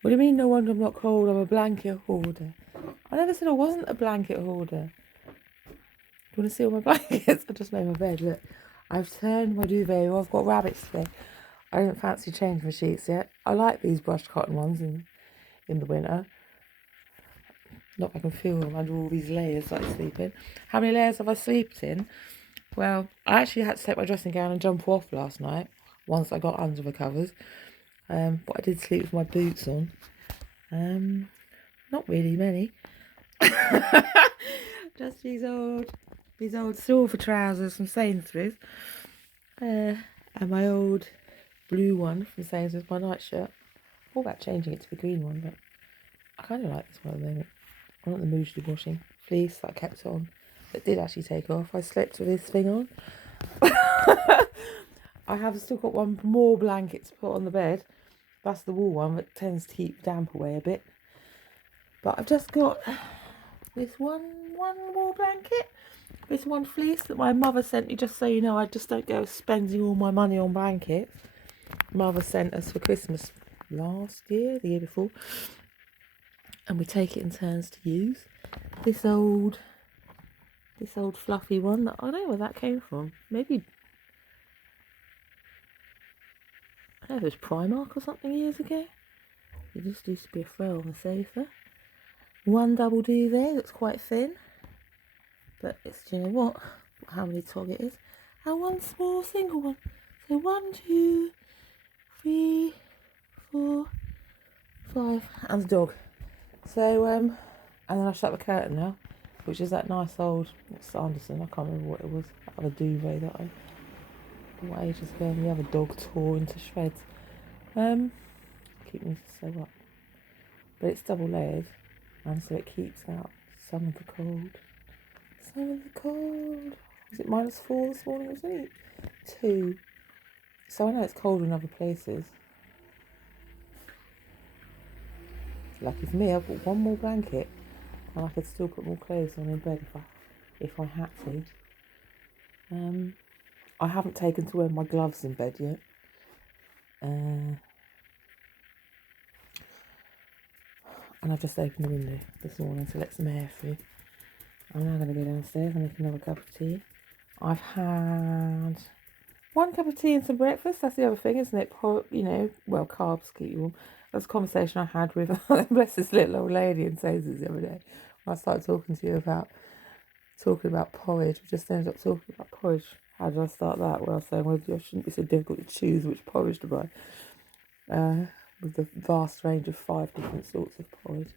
What do you mean no wonder I'm not cold? I'm a blanket hoarder. I never said I wasn't a blanket hoarder. Do you want to see all my blankets? I just made my bed, look. I've turned my duvet, I've got rabbits today. I don't fancy changing my sheets yet. I like these brushed cotton ones in the winter. Not if I can feel them under all these layers that I sleep in. How many layers have I slept in? Well, I actually had to take my dressing gown and jump off last night once I got under the covers. But I did sleep with my boots on. Not really many. Just these old silver trousers from Sainsbury's. And my old blue one from Sainsbury's, my nightshirt. I thought about changing it to the green one, but I kind of like this one at the moment. I want the Muesli washing fleece that I kept on. That did actually take off. I slept with this thing on. I have still got one more blanket to put on the bed. That's the wool one that tends to keep damp away a bit. But I've just got this one more blanket. This one fleece that my mother sent me, just so you know. I just don't go spending all my money on blankets. Mother sent us for Christmas last year, the year before. And we take it in turns to use. This old fluffy one, that I don't know where that came from. Maybe, I don't know if it was Primark or something years ago. It just used to be a throw on the sofa. One double duvet that's quite thin. But it's, do you know what? How many tog it is. And one small single one. So 1, 2, 3, 4, 5. And a dog. So, and then I shut the curtain now, which is that nice old, it's Anderson, I can't remember what it was, that other duvet that I bought ages ago, and the other dog tore into shreds. Keep me so up. But it's double layered, and so it keeps out some of the cold. Some of the cold. Was it -4 this morning? It was only 2. So I know it's cold in other places. Lucky for me, I've got one more blanket, and I could still put more clothes on in bed if I had to. I haven't taken to wear my gloves in bed yet. And I've just opened the window this morning to let some air through. I'm now going to go downstairs and make another cup of tea. I've had 1 cup of tea and some breakfast. That's the other thing, isn't it? Carbs keep you warm. That's a conversation I had with bless this little old lady in Sainsbury's the other day. When I started talking to you about porridge. We just ended up talking about porridge. How did I start that? Well, I was saying, it shouldn't be so difficult to choose which porridge to buy. With the vast range of 5 different sorts of porridge.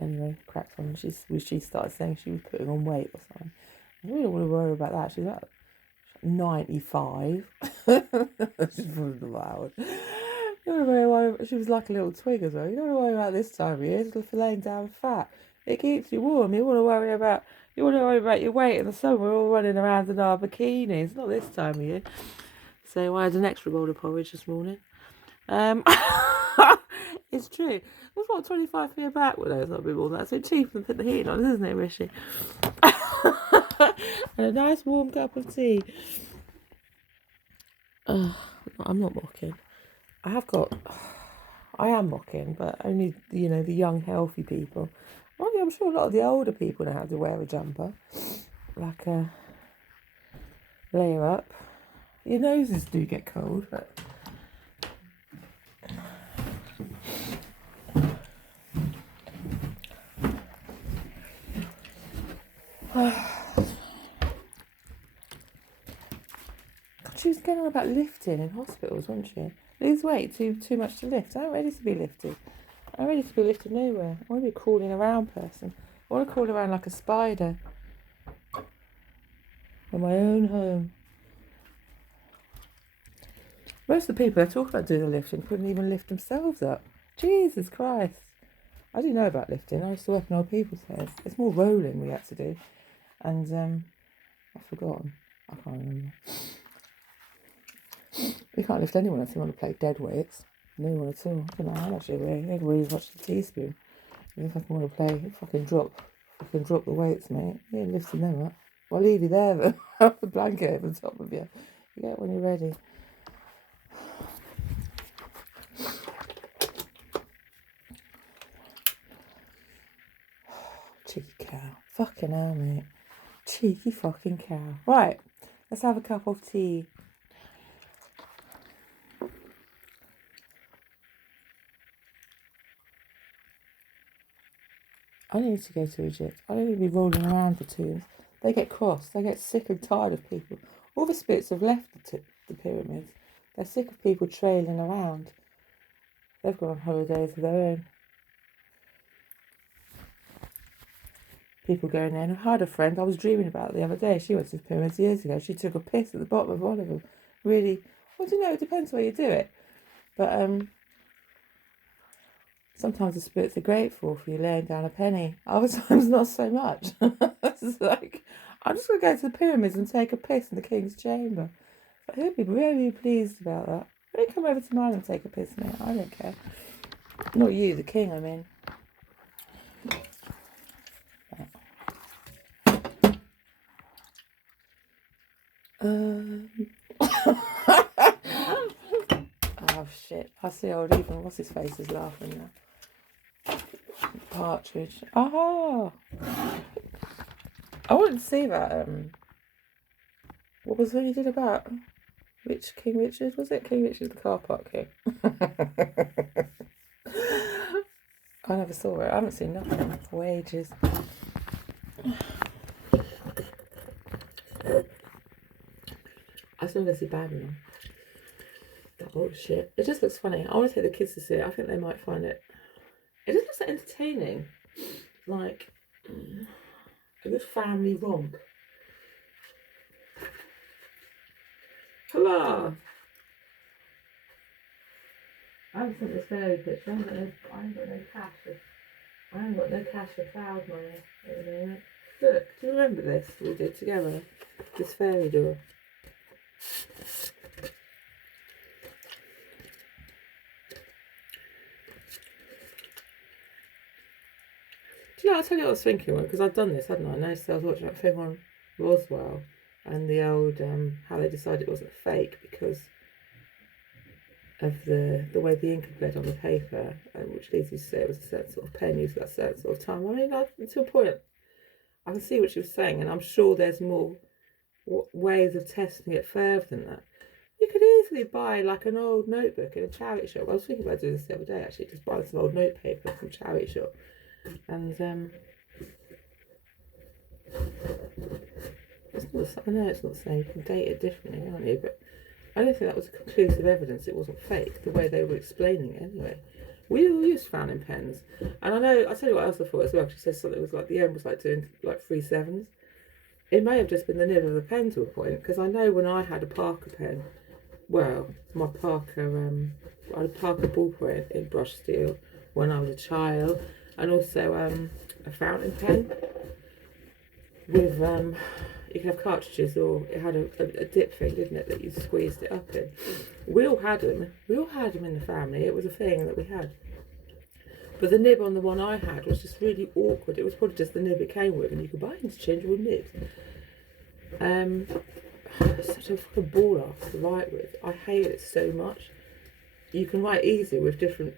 Anyway, cracked on. She started saying she was putting on weight or something. I really don't want to worry about that. She's at 95. She's probably loud. You don't worry. She was like a little twig as well. You don't want to worry about this time of year. It's for laying down fat. It keeps you warm. You want to worry about your weight in the summer. We're all running around in our bikinis. Not this time of year. So I had an extra bowl of porridge this morning. It's true. It's what, 25p a bag? Well, no, it's not a bit more than that. It's a bit cheaper than put the heating on, isn't it, Rishi? And a nice warm cup of tea. I'm not mocking. I am mocking, but only, the young, healthy people. I'm sure a lot of the older people know how to wear a jumper. Like a layer up. Your noses do get cold, but... She was going on about lifting in hospitals, wasn't she? Lose weight, too much to lift. I'm ready to be lifted. I'm ready to be lifted nowhere. I want to be a crawling around person. I want to crawl around like a spider. In my own home. Most of the people that talk about doing the lifting couldn't even lift themselves up. Jesus Christ. I didn't know about lifting. I used to work in old people's homes. It's more rolling we had to do. And I've forgotten. I can't remember. We can't lift anyone if they want to play dead weights. No one at all. I don't know how much they weigh. They weigh as much as a teaspoon. If I can want to play, if I can drop the weights, mate. You ain't lifting them up. I'll leave you there, but have the blanket over the top of you. You get it when you're ready. Cheeky cow. Fucking hell, mate. Cheeky fucking cow. Right, let's have a cup of tea. I need to go to Egypt. I don't need to be rolling around the tombs. They get cross. They get sick and tired of people. All the spirits have left the pyramids. They're sick of people trailing around. They've gone on holidays of their own. People going there. And I had a friend I was dreaming about the other day. She went to the pyramids years ago. She took a piss at the bottom of one of them. Really, well, do you know, it depends where you do it. But sometimes the spirits are grateful for you laying down a penny. Other times, not so much. It's like, I'm just going to go to the pyramids and take a piss in the king's chamber. But he'll be really pleased about that. Why don't you come over to mine and take a piss, mate? I don't care. Not you, the king, I mean. Oh, shit. I see old Ethan. What's his face is laughing now. Partridge. Oh! I wanted to see that. What was it he did about King Richard? Was it King Richard the car park king? I never saw it. I haven't seen nothing for ages. I still going to see Babylon. That old shit. It just looks funny. I want to take the kids to see it. I think they might find it. It just looks like entertaining. Like a good family romp. Hello. I haven't sent this fairy picture. I ain't got no cash for cloud money at the moment. Look, do you remember this we did together? This fairy door. Do you know, I'll tell you what I was thinking, because I've done this, hadn't I? I noticed I was watching that film on Roswell and the old, how they decided it wasn't fake because of the way the ink had bled on the paper, which leads you to say it was a certain sort of pen used at a certain sort of time. I mean, to a point, I can see what she was saying, and I'm sure there's more ways of testing it further than that. You could easily buy like an old notebook in a charity shop. I was thinking about doing this the other day, actually, just buying some old notepaper from a charity shop. And it's not, I know it's not saying you can date it differently, aren't you? But I don't think that was conclusive evidence it wasn't fake, the way they were explaining it anyway. We all used fountain pens. And I know, I'll tell you what else I thought as well. She said something was like the end was like doing like 3 7s. It may have just been the nib of the pen to a point, because I know when I had a Parker pen, well, my Parker, I had a Parker ballpoint in brush steel when I was a child, and also a fountain pen with, you can have cartridges, or it had a dip thing, didn't it, that you squeezed it up in. We all had them in the family. It was a thing that we had. But the nib on the one I had was just really awkward. It was probably just the nib it came with, and you could buy interchangeable nibs. It's such a fucking ball off to write with. I hate it so much. You can write easy with different.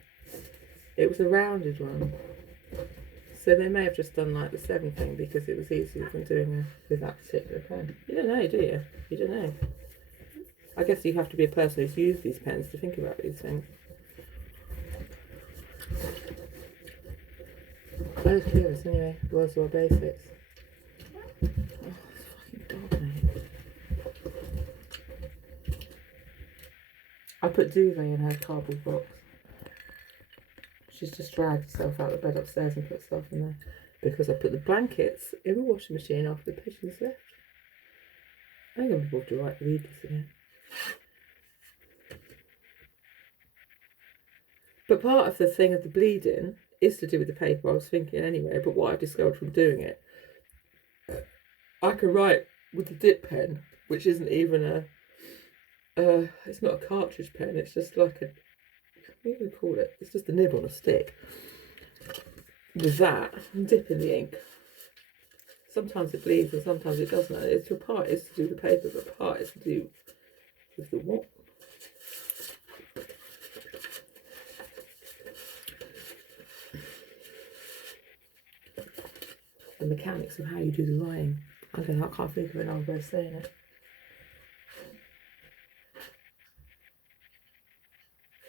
It was a rounded one, so they may have just done like the 7 thing because it was easier than doing it with that particular pen. You don't know, do you? You don't know. I guess you have to be a person who's used these pens to think about these things. I was curious anyway. Roswell basics. Oh, it's fucking dog, mate. I put duvet in her cardboard box. She's just dragged herself out of bed upstairs and put stuff in there because I put the blankets in the washing machine after the pigeons left. I'm going to be able to read this again. But part of the thing of the bleeding is to do with the paper, I was thinking anyway, but what I've discovered from doing it, I can write with the dip pen, which isn't even it's not a cartridge pen, it's just like a, what do you call it? It's just a nib on a stick. With that, I'm dipping the ink. Sometimes it bleeds and sometimes it doesn't. It's your part is to do the paper, but part is to do with the what? the mechanics of how you do the writing. I can't think of another way of saying it.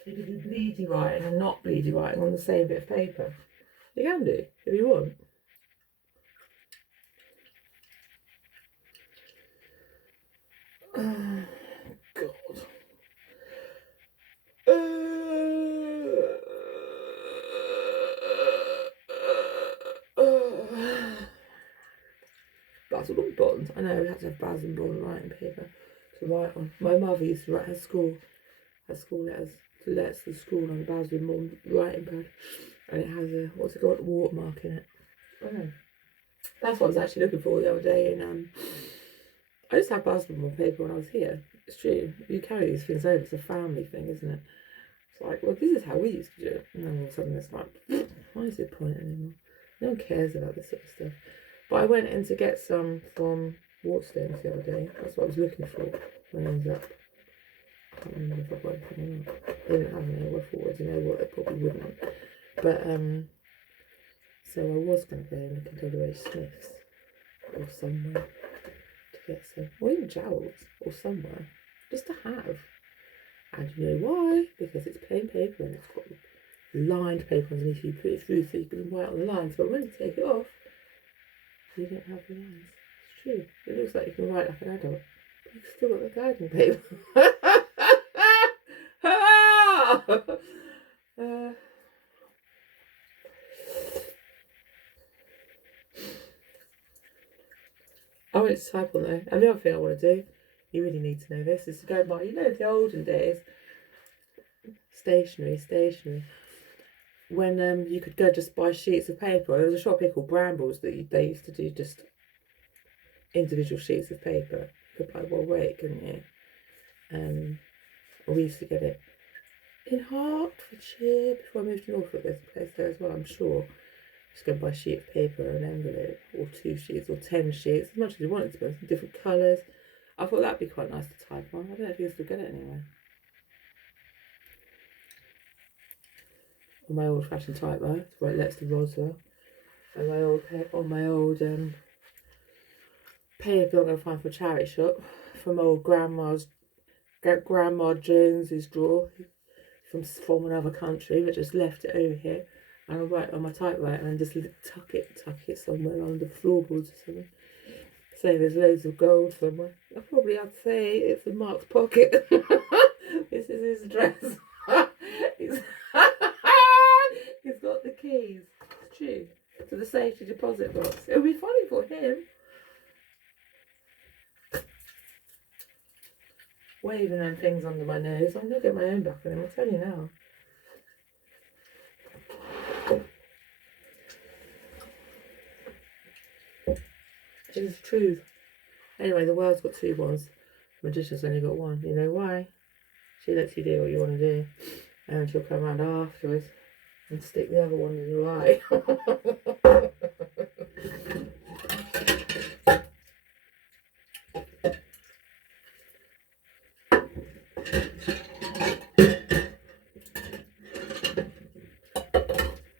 You can do bleedy writing and not bleedy writing on the same bit of paper. You can do, if you want. Oh, God. Basil and Bond. I know we had to have Basil and Bond writing paper to write on. My mother used to write her school letters to let the school on the Basil and Bond writing pad, and it has a watermark in it. Oh. That's what I was actually looking for the other day, and I just had Basil and Bond paper when I was here. It's true. You carry these things over. It's a family thing, isn't it? It's like, well, this is how we used to do it. And then all of a sudden it's like, why is it point anymore? No one cares about this sort of stuff. But I went in to get some from Waterstones the other day. That's what I was looking for when I ended up. I can't remember if I got anything or not. They didn't have any way forward. You know what? They probably wouldn't. But, so I was going to go and look at W.H. Smith's or somewhere to get some, or even Jowls or somewhere, just to have. And you know why? Because it's plain paper and it's got lined paper underneath. You put it through so you can write on the lines, but when you take it off, you don't have the lines. It's true. It looks like you can write like an adult, but you've still got the guiding paper. I want to type on though. And the other thing I want to do, you really need to know this, is to go by, the olden days, stationery, when you could go just buy sheets of paper. There was a shop here called Brambles that they used to do just individual sheets of paper. You could buy one weight, couldn't you? We used to get it in Hertfordshire before I moved to Norfolk. There's a place there as well, I'm sure. Just go buy a sheet of paper and an envelope, or 2 sheets, or 10 sheets, as much as you wanted to, but different colours. I thought that'd be quite nice to type on. I don't know if you still get it anywhere. On my old-fashioned typewriter, where it lets the Roswell, and my old paper I'm going to find from a charity shop, from old Grandma Jones's drawer, from another country, but just left it over here. And I'll write on my typewriter and just tuck it somewhere under the floorboards or something. Say there's loads of gold somewhere. I'd say it's in Mark's pocket. This is his address. He's got the keys. It's true. To the safety deposit box. It would be funny for him. Waving them things under my nose. I'm going to get my own back on him, I'll tell you now. It's the truth. Anyway, the world's got 2 ones. The magician's only got 1. You know why? She lets you do what you want to do. And she'll come around afterwards and stick the other one in your eye.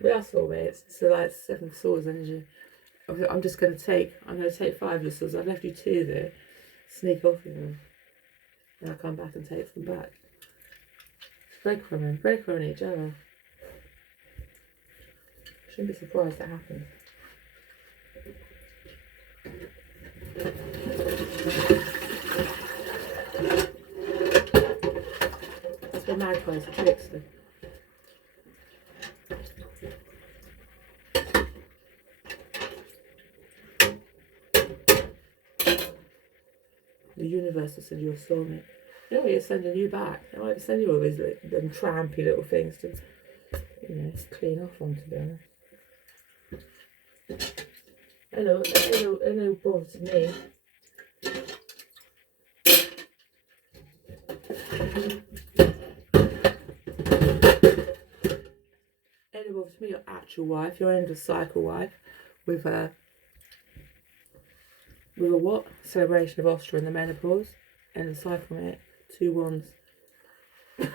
We are soulmates. So like 7 swords energy. I'm going to take 5 of your swords. I've left you 2 there. Sneak off with them. And I'll come back and take them back. Break from each other. Shouldn't be surprised that happens. That's what magpies are trickster. The universe will send you a soulmate. You know what, you're sending you back. They might send you all these them trampy little things to, clean off on, to be honest. Hello, Bob, to me. Hello, Bob, to me, your actual wife, your end of cycle wife, with a what? Celebration of Ostra in the menopause. End of cycle, mate. 2 wands. It's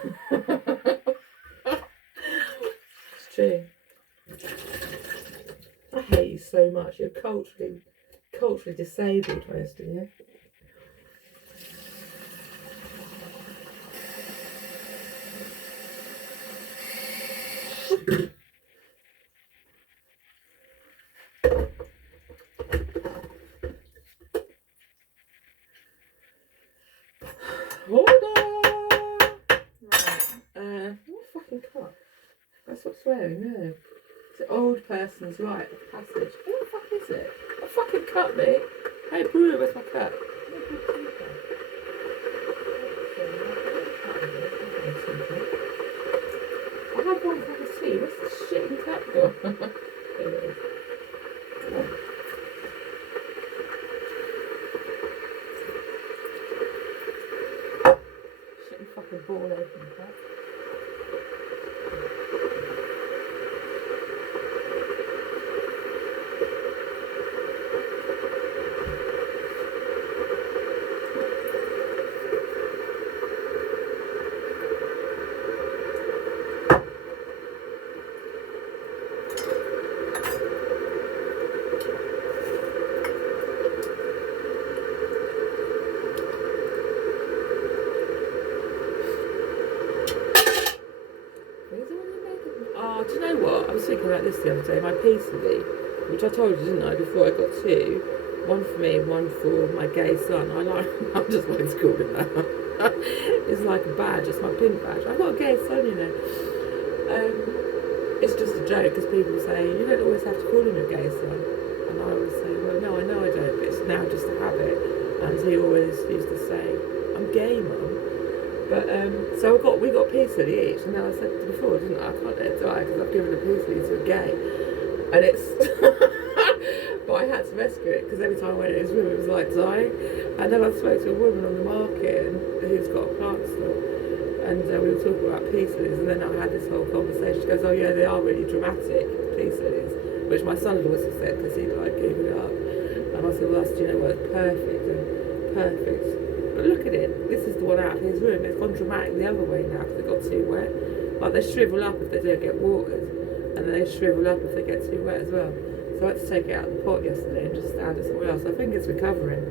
true. I hate you so much. You're culturally disabled, most of you. Hold on. Right. What fucking cup? That's what's swearing, no. It's an old person's right of passage. What the fuck is it? A fucking cup, mate. Hey, brewer, where's my cup? I had one cup of tea. What's this shitty cup gone? There it is. Shitty fucking ball open cup. Oh, do you know what? I was thinking about this the other day. My Peasley, which I told you, didn't I, before I got two. One for me and one for my gay son. I just wanted to call it that. It's like a badge. It's my pin badge. I've got a gay son, you know. It's just a joke because people say, you don't always have to call him your gay son. And I always say, well, no, I know I don't, but it's now just a habit. And he always used to say, I'm gay, Mum. But so we got Peasley each, and then I said before, didn't I? I can't let it die because I've given a Peasley to a gay, and it's. But I had to rescue it because every time I went in his room, it was like dying. And then I spoke to a woman on the market who's got a plant store, and we were talking about Peasleys, and then I had this whole conversation. She goes, "Oh yeah, they are really dramatic, Peasleys," which my son had also said because he'd like Google it up, and I said, "Well, that's, you know what, it's perfect and perfect." But look at it, this is the one out of his room. It's gone dramatic the other way now because they got too wet. Like they shrivel up if they don't get watered, and then they shrivel up if they get too wet as well. So I had to take it out of the pot yesterday and just stand it somewhere else. I think it's recovering,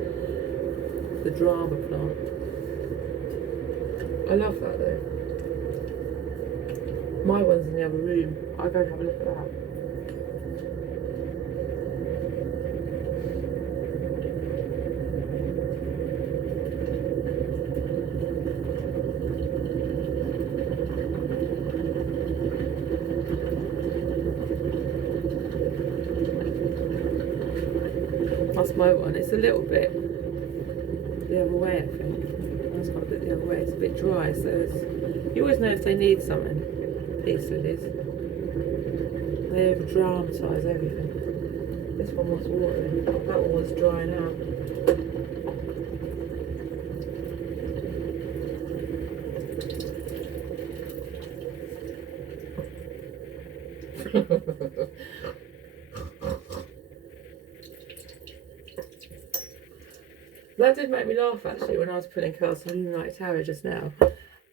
the drama plant. I love that though. My one's in the other room. I'll go and have a look at that. That's my one. It's a little bit the other way, I think. I just got a bit the other way. It's a bit dry, so you always know if they need something. These lilies. They over dramatise everything. This one wants watering. That one was drying out. That did make me laugh actually when I was putting Castle United Tower just now,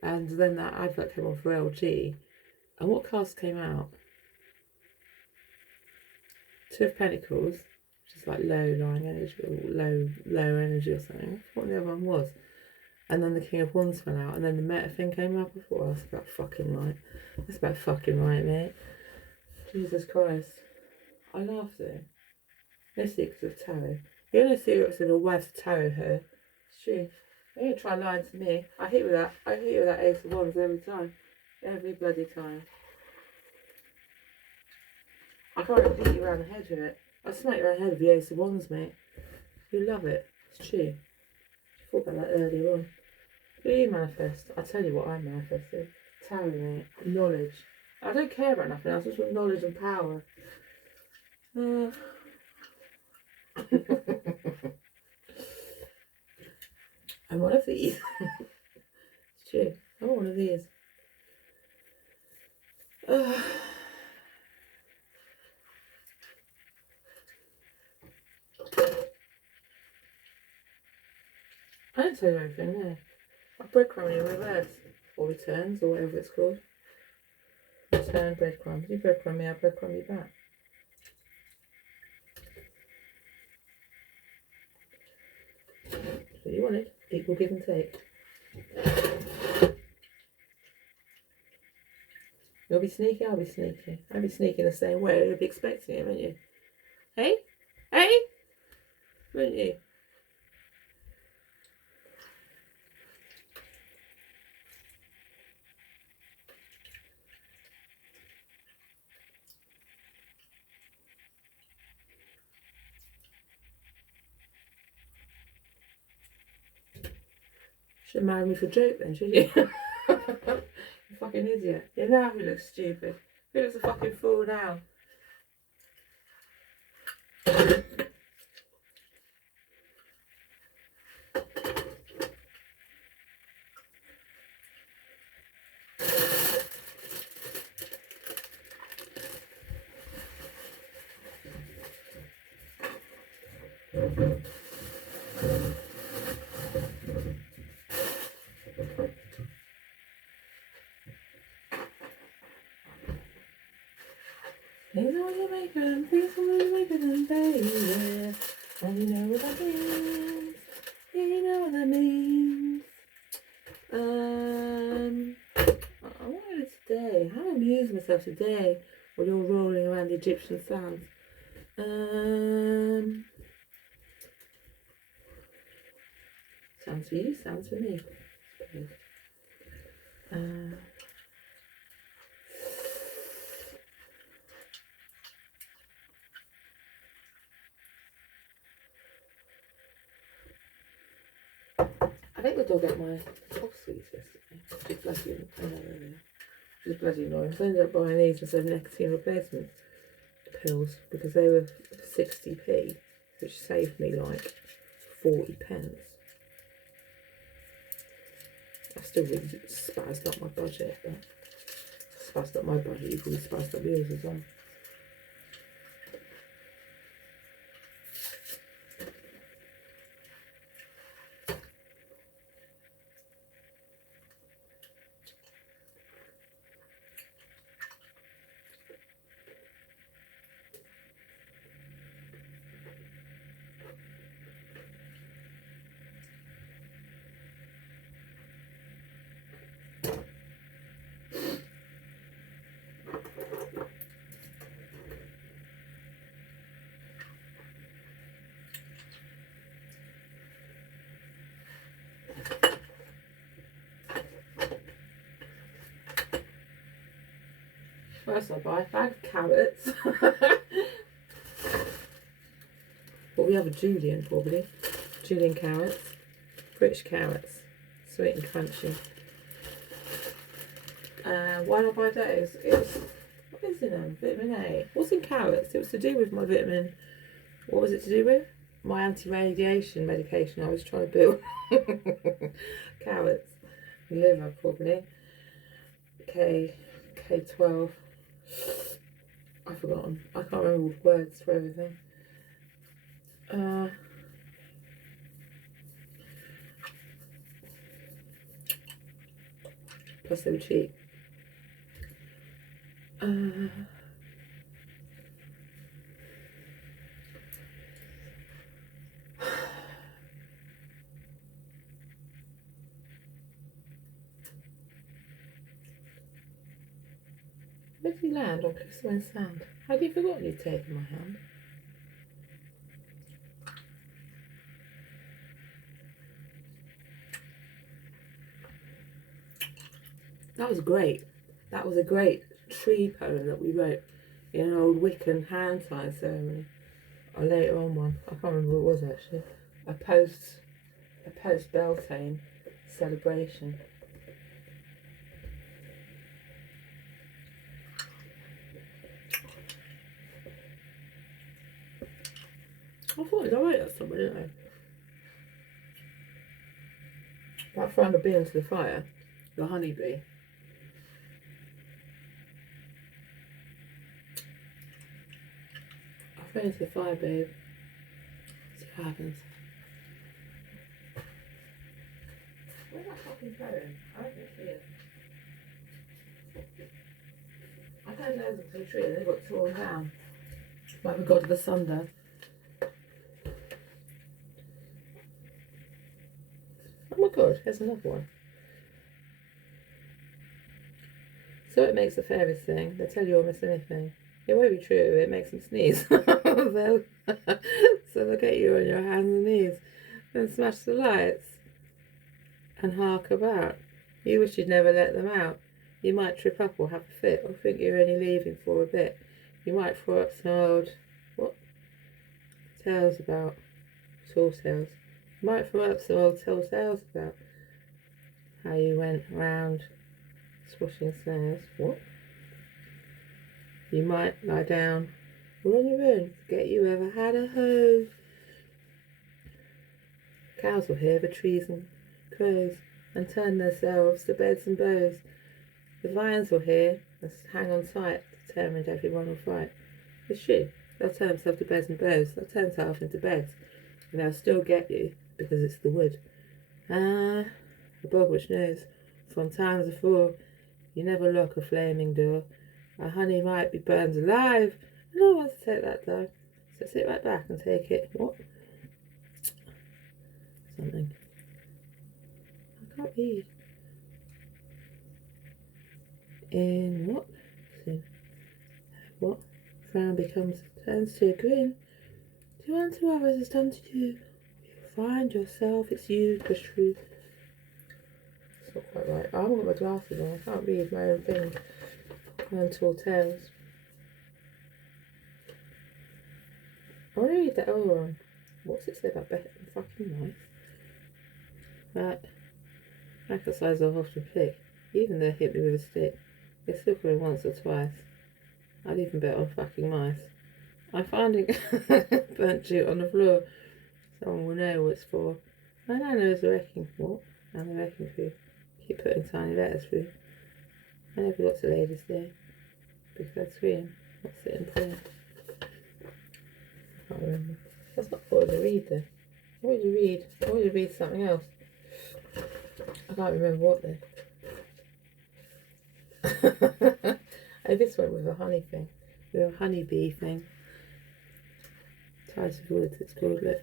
and then that advert came on for LG, and what cards came out? Two of Pentacles, which is like low lying energy or low energy or something. I forgot what the other one was. And then the King of Wands fell out, and then the Meta thing came up. I thought, oh, that's about fucking right. That's about fucking right, mate. Jesus Christ. I laughed at it. No secrets of tarot. The only secrets of a wife's tarot her. It's true. They don't try lying to me. I hit you with that Ace of Wands every time. Every bloody time. I can't even beat you around the head with it. I'll smack you around the head with the Ace of Wands, mate. You love it. It's true. I thought about that earlier on. What do you manifest? I'll tell you what I manifested. Tarot, mate. Knowledge. I don't care about nothing else. I just want knowledge and power. I'm one of these. It's true. I'm one of these. I don't tell you everything, no. I breadcrumb in reverse. Or returns, or whatever it's called. Return breadcrumbs. You breadcrumb me, I breadcrumb you back. what you wanted. Equal give and take. You'll be sneaky, I'll be sneaky. I'll be sneaky the same way. You'll be expecting it, won't you? Hey? Hey? Won't you? Should marry me for a joke then, should you? You fucking idiot. Yeah, now who looks stupid? Who looks a fucking fool now? Things are you make them, things are you make them, baby. And you know what that means. Yeah, you know what that means. I wanted today. How to amuse myself today while you're rolling around the Egyptian sands. Sounds for you, sounds for me. I think the dog ate my cough sweets yesterday. Which is bloody annoying. So I ended up buying these instead of nicotine replacement pills because they were 60p, which saved me like 40 pence. I still really spazzed up my budget, but spazzed up my budget, you probably spazzed up yours as well. First I buy a bag of carrots. Well, we have a Julian probably. Julian carrots. British carrots. Sweet and crunchy. Why did I buy those? What is in them? Vitamin A. What's in carrots? It was to do with my vitamin. What was it to do with? My anti-radiation medication I was trying to build. Carrots. Liver probably. K12. I've forgotten. I can't remember all the words for everything. Plus they were cheap. Where did he land on crystalline sand? Had you forgotten you'd taken my hand? That was great. That was a great tree poem that we wrote in an old Wiccan hand tie ceremony. Or later on one. I can't remember what it was actually. A post Beltane celebration. I thought I wrote that somewhere, didn't I? About throwing a bee into the fire. The honeybee. I'll throw it into the fire, babe. See what happens. Where's that fucking poem? I don't think it is. I had loads of the tree and they got torn down by the god of the thunder. Oh my god, here's another one. So it makes the fairies sing. They tell you almost anything. It won't be true, it makes them sneeze. So they'll get you on your hands and knees and smash the lights and hark about. You wish you'd never let them out. You might trip up or have a fit or think you're only leaving for a bit. You might throw up some old, tales about, tall tales. You might throw up some old tall tales about how you went round swashing snares. What? You might lie down all on your own, forget you ever had a home. Cows will hear the trees and crows and turn themselves to beds and bows. The vines will hear and hang on tight, determined everyone will fight. It's true, they'll turn themselves to beds and bows, they'll turn themselves into beds, and they'll still get you because it's the wood. The bog which knows from times before you never lock a flaming door. A honey might be burned alive, and no one wants to take that though. So sit right back and take it. What? Something. I can't read. In what? Soon. What? Frown turns to a grin. Do unto others as done to you. You'll find yourself, it's you, the truth. It's not quite right. I haven't got my glasses on. I can't read my own thing. My own tall tales. I want to read that other one. What's it say about better than fucking mice? That exercise I've often pick. Even though they hit me with a stick, they still call me once or twice. I'd even bet on fucking mice. I'm finding burnt jute on the floor. Someone will know what it's for. And I know the wrecking. What? And the wrecking crew. Keep putting tiny letters through. I never got to ladies there. Because I'd scream. Not sit and play. I can't remember. That's not what I wanted to read though. What did you read? I wanted to read something else. I can't remember what though. Oh, this one with a honey thing. With a honeybee thing. Tied to the woods, it's called, look.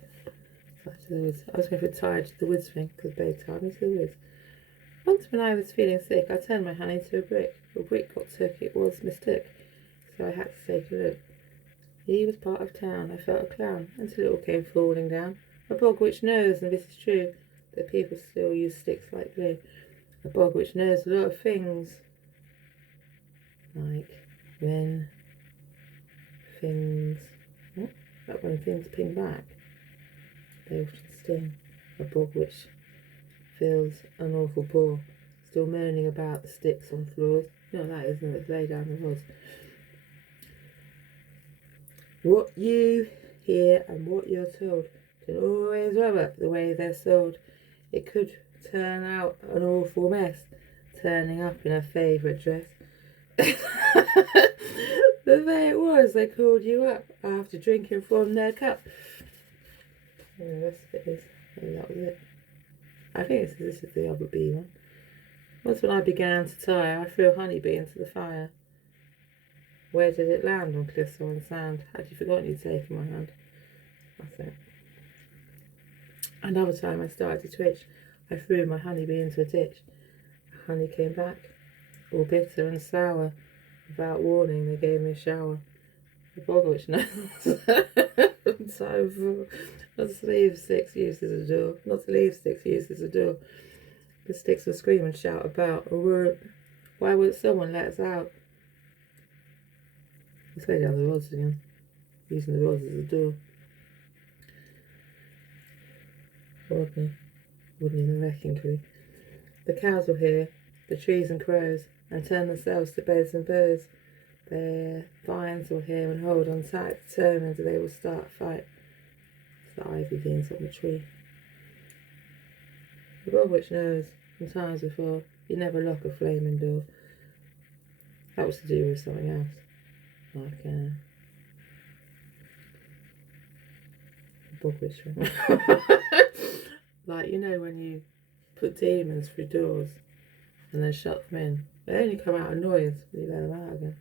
Tied to the woods. I was going for tied to the woods thing, because Babe tied me to the woods. Once when I was feeling sick, I turned my honey to a brick. A brick got took, it was mistook. So I had to take a look. He was part of town, I felt a clown, until it all came falling down. A bog which knows, and this is true, that people still use sticks like glue. A bog which knows a lot of things. Like when things, what? Like when things ping back, they often sting. A bog which feels an awful bore, still moaning about the sticks on floors. You know that, isn't it? It's lay down the rods. What you hear and what you're told can always rub up the way they're sold. It could turn out an awful mess, turning up in her favourite dress. The way it was, they called you up after drinking from their cup. And the rest of it is, maybe that was it. I think this is the other bee one. Once when I began to tire, I threw a honeybee into the fire. Where did it land? On cliffs or on sand? Had you forgotten you'd taken my hand? That's it. Another time I started to twitch, I threw my honeybee into a ditch. The honey came back, all bitter and sour. Without warning, they gave me a shower. The bog which knows. So, not to leave sticks used as a door. Not to leave sticks used as a door. The sticks will scream and shout about. Why won't someone let us out? Let's lay down the rods again. Using the rods as a door. Rodney the wrecking crew. The cows will hear the trees and crows and turn themselves to beds and bows. Their vines will hear and hold on tight, determined they will start a fight. It's the ivy beans on the tree. The bog which knows from times before you never lock a flaming door. That was to do with something else. Like the bog which like, you know, when you put demons through doors and then shut them in, they only come out of noise when you let them out again.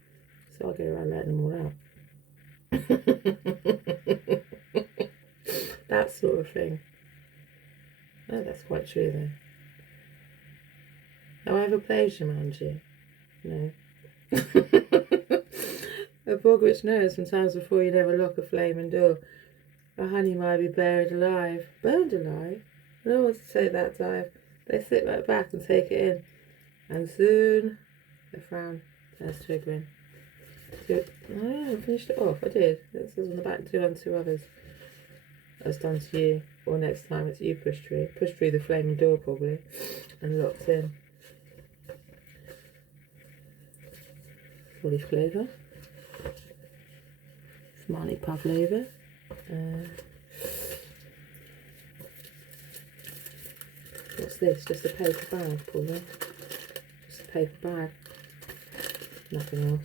So I go around letting them all out. That sort of thing. Oh, that's quite true though. Have I ever played Jumanji? No. A bog which knows sometimes before you never lock a flaming door. A honey might be buried alive. Burned alive? No one wants to take that dive. They sit right back and take it in. And soon, a frown turns to a grin. Good. Oh yeah, I finished it off. I did. It says on the back, 2 and 2 others. That's done to you. Or next time it's you pushed through. Pushed through the flaming door probably. And locked in. Fully flavour. Smiley Pavlova. What's this? Just a paper bag, probably. Just a paper bag. Nothing else.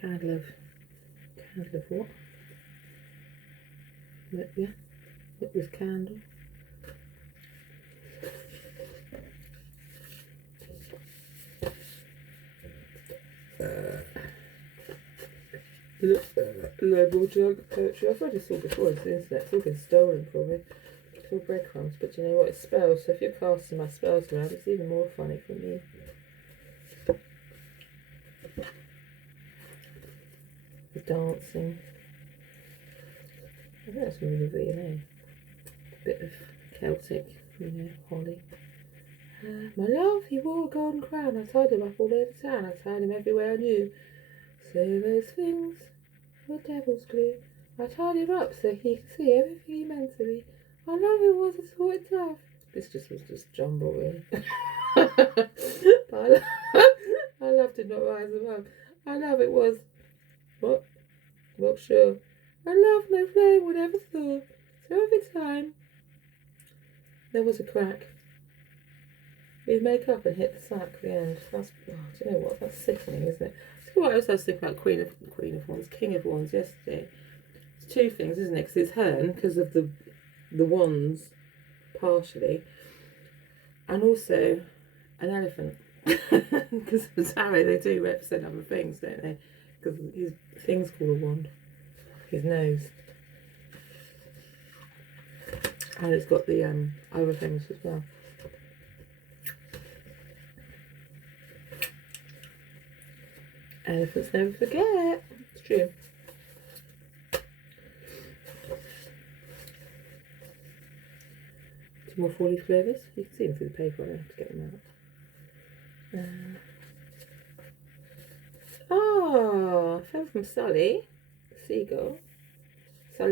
Candle of what? Yeah, lit with candle. Local jug poetry. I've read this all before. It's the internet. It's all been stolen probably. It's all breadcrumbs. But you know what? It spells. So if you're casting my spells around, it's even more funny for me. The dancing. I think that's really V&A. A bit of Celtic, you know, holly. My love, he wore a golden crown. I tied him up all over town. I tied him everywhere I knew. So those things were devil's glue. I tied him up so he could see everything he meant to me. My love, it was a sweet love. This was just jumble, really. But I love did not rise above. I love it was. What? Not sure. I love no flame would ever thaw. So every time there was a crack, we'd make up and hit the sack at the end. That's, oh, do you know what? That's sickening, isn't it? See what else I was thinking about Queen of Wands, King of Wands yesterday. It's 2 things, isn't it? Because it's Herne, because of the wands, partially, and also an elephant. Because of tarot, they do represent other things, don't they? Because his thing's called a wand. His nose. And it's got the other things as well. Elephants never forget. It's true. Some more 4 leaf flavours. You can see them through the paper. I don't have to get them out. Fell from Sully, the seagull.